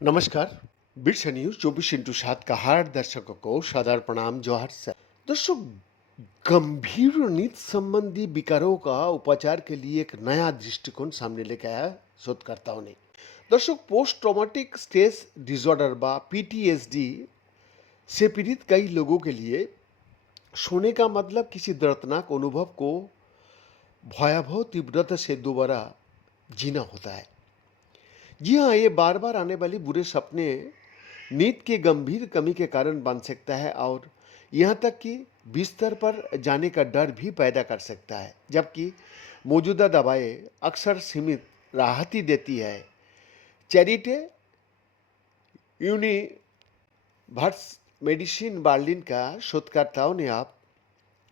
नमस्कार। Bits news 24x7 का हर दर्शकों को सादर प्रणाम जोहार सर। दर्शक, गंभीर नींद संबंधी विकारों का उपचार के लिए एक नया दृष्टिकोण सामने लेके आया शोधकर्ताओं ने। दर्शक, पोस्ट ट्रॉमेटिक स्ट्रेस डिसऑर्डर बा पीटीएसडी से पीड़ित कई लोगों के लिए सोने का मतलब किसी दर्दनाक अनुभव को भयावह तीव्रता से दोबारा जीना होता है। जी हाँ, ये बार बार आने वाली बुरे सपने नींद की गंभीर कमी के कारण बन सकता है और यहाँ तक कि बिस्तर पर जाने का डर भी पैदा कर सकता है, जबकि मौजूदा दवाएं अक्सर सीमित राहत ही देती है। चैरिटे यूनिवर्स मेडिसिन बर्लिन का शोधकर्ताओं ने आप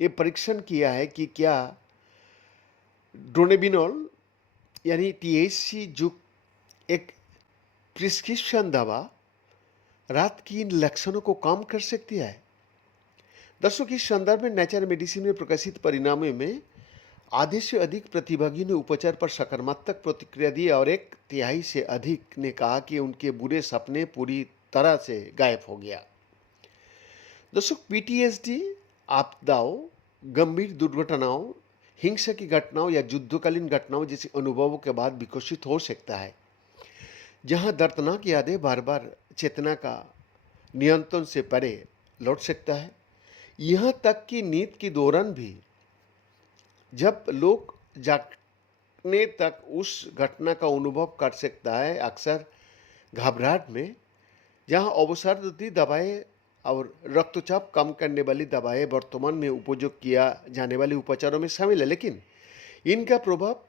ये परीक्षण किया है कि क्या ड्रोनेबिनोल यानी टीएचसी जो एक प्रिस्क्रिप्शन दवा रात की इन लक्षणों को कम कर सकती है। दर्शकों, इस संदर्भ में नेचर मेडिसिन में प्रकाशित परिणामों में आधे से अधिक प्रतिभागियों ने उपचार पर सकारात्मक प्रतिक्रिया दी और एक तिहाई से अधिक ने कहा कि उनके बुरे सपने पूरी तरह से गायब हो गया। दर्शक, पीटीएसडी आपदाओं, गंभीर दुर्घटनाओं, हिंसा की घटनाओं या युद्धकालीन घटनाओं जैसे अनुभवों के बाद विकसित हो सकता है, जहां दर्दनाक यादें बार बार चेतना का नियंत्रण से परे लौट सकता है। यहाँ तक कि नींद के दौरान भी जब लोग जागने तक उस घटना का अनुभव कर सकता है, अक्सर घबराहट में, जहाँ अवसादरोधी दवाएं और रक्तचाप कम करने वाली दवाएं वर्तमान में उपयोग किया जाने वाले उपचारों में शामिल है, लेकिन इनका प्रभाव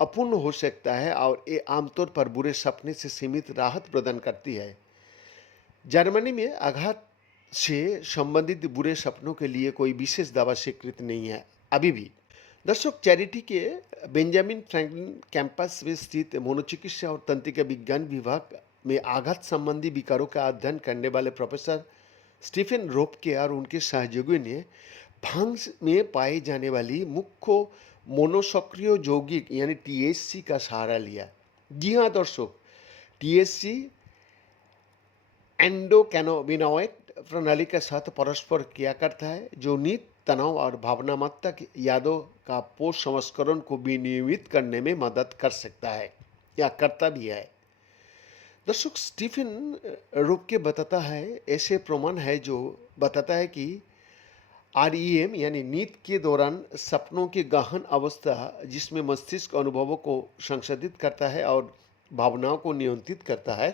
अपूर्ण हो सकता है और ये आमतौर पर बुरे सपने से सीमित राहत प्रदान करती है। जर्मनी में आघात से संबंधित बुरे सपनों के लिए कोई विशेष दवा स्वीकृत नहीं है अभी भी। दर्शक, चैरिटी के बेंजामिन फ्रैंकलिन कैंपस में स्थित मनोचिकित्सा और तंत्रिका विज्ञान विभाग में आघात संबंधी विकारों का अध्ययन करने वाले प्रोफेसर स्टीफन रोपके और उनके सहयोगियों ने भांग में पाई जाने वाली मुख्य मोनोसक्रिय यौगिक यानी टीएचसी का सहारा लिया। जी हाँ दर्शक, टीएचसी एंडोकैनोबिनॉइड प्रणाली के साथ परस्पर क्रिया करता है, जो नींद, तनाव और भावनात्मक यादों का पोस्ट संस्करण को विनियमित करने में मदद कर सकता है या करता भी है। दर्शक, स्टीफन रोपके बताता है, ऐसे प्रमाण है जो बताता है कि आरईएम यानी नींद के दौरान सपनों की गहन अवस्था, जिसमें मस्तिष्क अनुभवों को संसाधित करता है और भावनाओं को नियंत्रित करता है,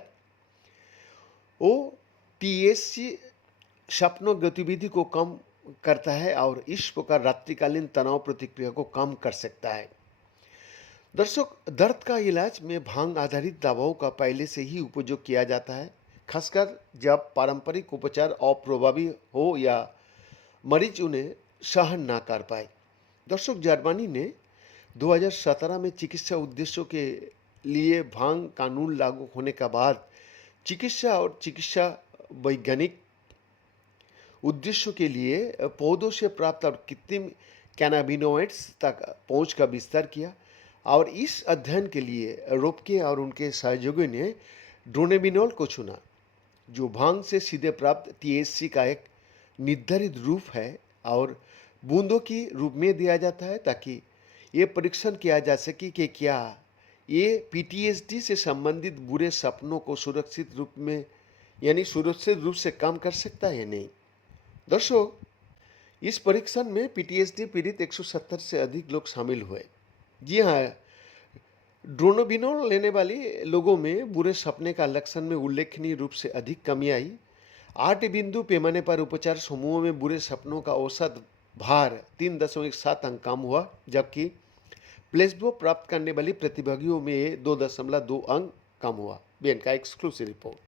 वो टीएससी सपनों गतिविधि को कम करता है और इस प्रकार रात्रिकालीन तनाव प्रतिक्रिया को कम कर सकता है। दर्शक, दर्द का इलाज में भांग आधारित दवाओं का पहले से ही उपयोग किया जाता है, खासकर जब पारंपरिक उपचार अप्रभावी हो या मरीज उन्हें सहन ना कर पाए। दर्शक, जर्मनी ने 2017 में चिकित्सा उद्देश्यों के लिए भांग कानून लागू होने के बाद चिकित्सा और चिकित्सा वैज्ञानिक उद्देश्यों के लिए पौधों से प्राप्त और कृत्रिम कैनाबिनोइड्स तक पहुंच का विस्तार किया और इस अध्ययन के लिए रोपके और उनके सहयोगियों ने ड्रोनेबिनोल को चुना, जो भांग से सीधे प्राप्त टीएचसी का एक निर्धारित रूप है और बूंदों की रूप में दिया जाता है, ताकि ये परीक्षण किया जा सके कि क्या ये पीटीएसडी से संबंधित बुरे सपनों को सुरक्षित रूप से कम कर सकता है या नहीं। दर्शक, इस परीक्षण में पीटीएसडी पीड़ित 170 से अधिक लोग शामिल हुए। जी हाँ, ड्रोनेबिनोल लेने वाले लोगों में बुरे सपने का लक्षण में उल्लेखनीय रूप से अधिक कमी आई। 8 बिंदु पैमाने पर उपचार समूहों में बुरे सपनों का औसत भार 3.7 अंक कम हुआ, जबकि प्लेसबो प्राप्त करने वाली प्रतिभागियों में 2.2 अंक कम हुआ। बीएन का एक्सक्लूसिव रिपोर्ट।